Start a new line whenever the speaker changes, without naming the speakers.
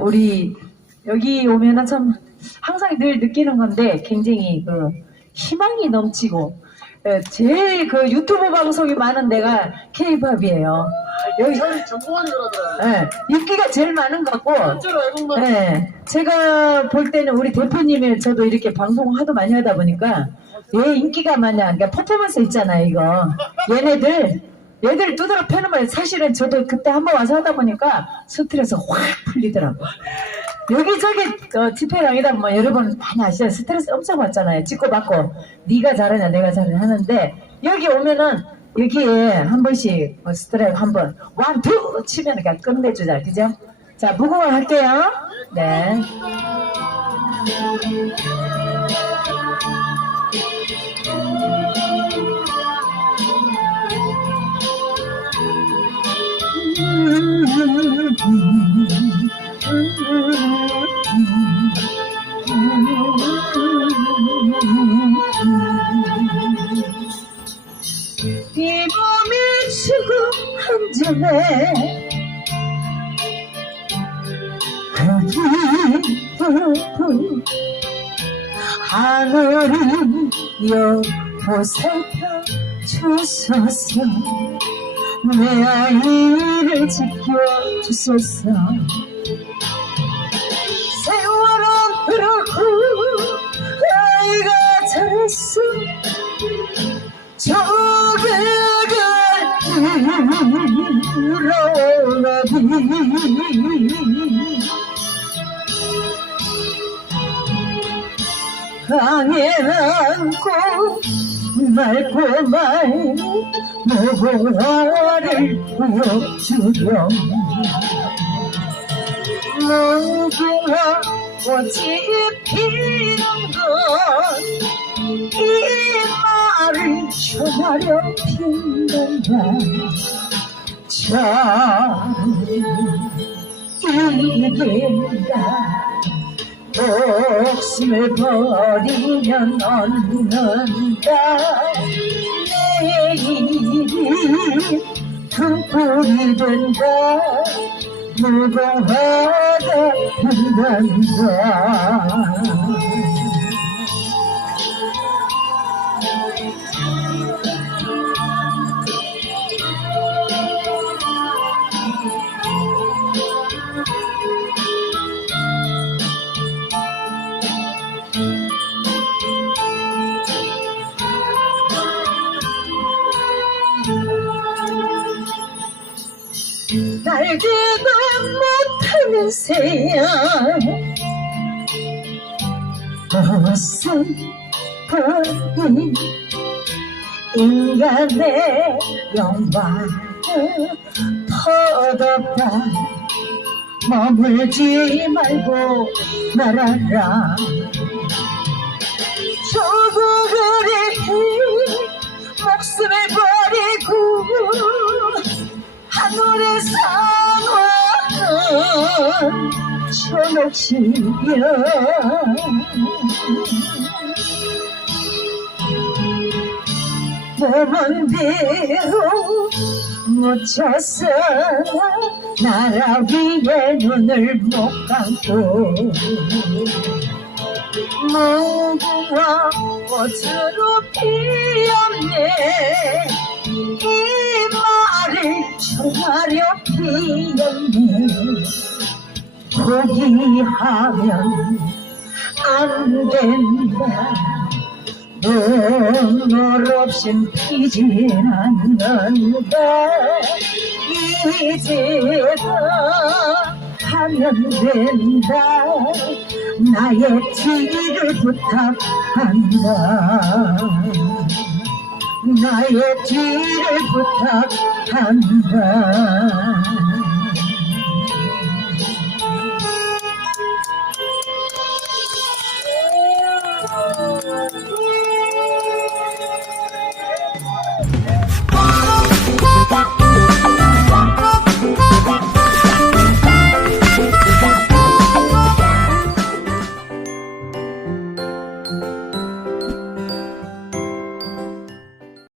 우리 여기 오면은 참 항상 늘 느끼는 건데 굉장히 그 희망이 넘치고 예, 제일 그 유튜브 방송이 많은 데가 K-팝이에요. 여기
저희 정보원이 그러더라고요.
예, 인기가 제일 많은 것 같고
실제로 외국만
네, 제가 볼 때는 우리 대표님이 저도 이렇게 방송을 하도 많이 하다 보니까 왜 인기가 많냐, 그러니까 퍼포먼스 있잖아요, 이거. 얘네들, 얘들 두드러 패는 말 사실은 저도 그때 한번 와서 하다 보니까 스트레스 확 풀리더라고. 여기저기 어, 집회랑이다 뭐 여러분 많이 아시잖아요. 스트레스 엄청 받잖아요. 찍고 받고 네가 잘하냐 내가 잘하냐 하는데 여기 오면은 여기에 한 번씩 뭐 스트레스 한번 원투 치면 그냥 끝내주자 그죠? 자 무궁화 할게요. 네. 이 몸이 지금 한 점에 깊은 하늘은 여보살펴 주소서 내 아이를 지켜주소서. 세월은 흐르고 아이가 자랐어 저그를 강에 안고 맑고 맑은 무궁화를 보여주렴. 무궁화 꽃이 피는 건이 말을 전하려 핀다. 참 이긴다 목숨을 버리면 얻는다. 내일이 등불이 된다. 무궁화가 빛난다 새야. 무슨 법이 인간의 영광을 퍼덮다. 머물지 말고 말아라. 조국을 목숨을 버리고 상황은 천옥시여 몸은 비로 묻혀서 나라 위에 눈을 못 감고 무궁화 꽃으로 피었네 하려 피었네 포기하면 안 된다. 눈물 없인 피지 않는다 이제가 하면 된다. 나의 뒤를 부탁한다 나의 뒤를 부탁한다.